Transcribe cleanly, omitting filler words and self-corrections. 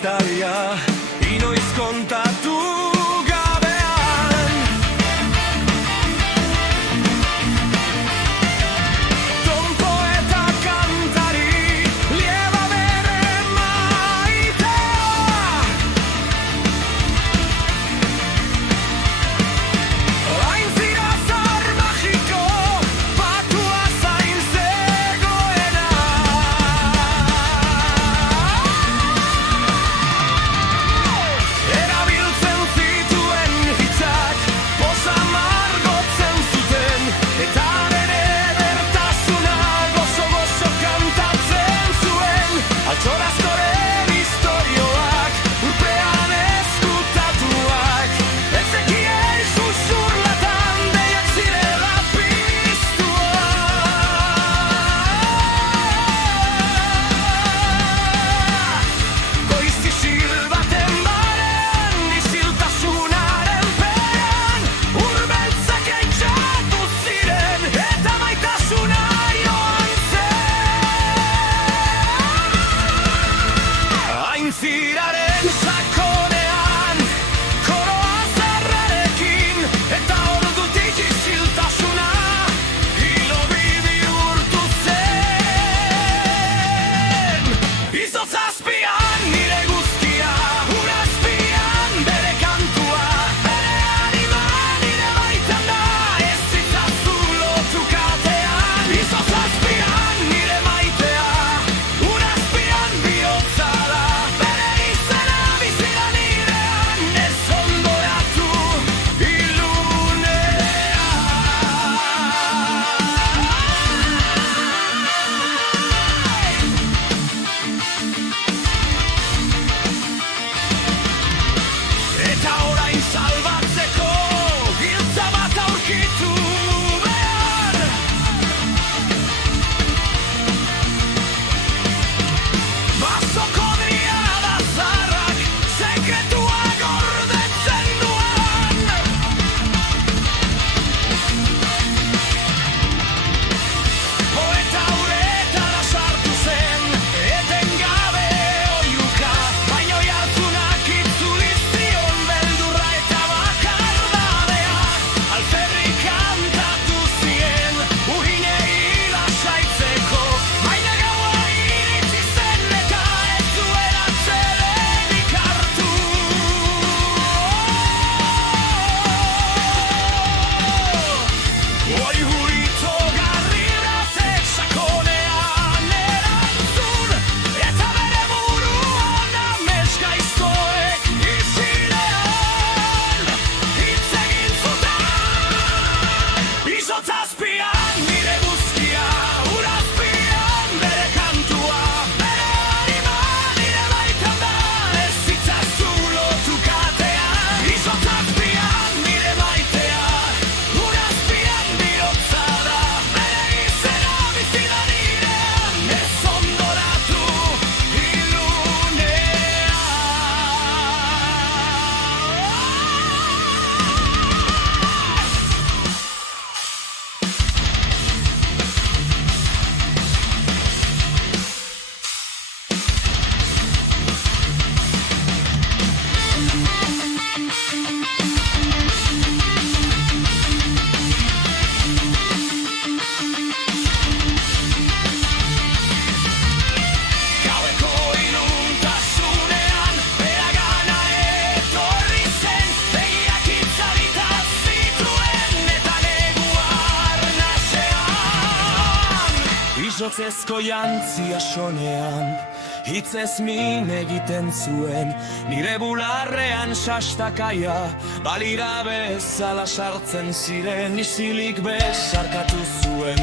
historia inoiz kontatu gabean. Tonpo eta kantari lieba bere maitea. Aintzira zar magiko batua zain zegoena. Erabiltzen zituen hitzak poza margotzen zuten, eta bere edertasuna gozo-gozo kantatzen zuen. Altxorazkoren istorioak urpean ezkutatuak, ez zekien susurlatan deiak zirela piztuak. Goiz isil baten baren, isiltasunaren pean, urbeltzak eitxatu ziren, eta maitasuna joan zen. Aintziraren sakonean, koroa zarrarekin, eta ordutik isiltasuna hilobi bihurtu zen. Izotz azpian nire guztia, ura azpian bere kantua, bere anima nire baitan da, ez zitzazu lotu katean. Izotz azpian nire maitea, ura azpian bihotza da, bere izena bizi da nirean, ez ondoratu ilunean. Eta orain salbatzeko giltza bat aurkitu behar. Basoko driada zarrak sekretua gordetzen duan. Poeta uretara sartu zen, etengabe oihuka, baina oihartzunak itzuli zion beldurra eta bakardadea. Alferrik kantatu zien, uhinei lasaitzeko, baina gaua iritsi zen eta ez zuen atsedenik hartu. Oihu itogarri batek sakonean erantzun, eta bere buruan amesgaiztoek isilean hitz egin zuten. Izotz azpian nire guztia, ura azpian bere kantua, bere anima nire baitan da, ez zitzazu lotu katean. Izotz azpian nire maitea, ura azpian bihotza da, bere izena bizi da nirean, ez ondoratu ilunean. Gaueko iluntasunean beragana etorri zen, begiak itzalita zituen eta negua arnasean. Izotzezko jantzia sonean, hitzez min egiten zuen, nire bularrean sastakaia, balira bezala sartzen ziren, isilik besarkatu zuen.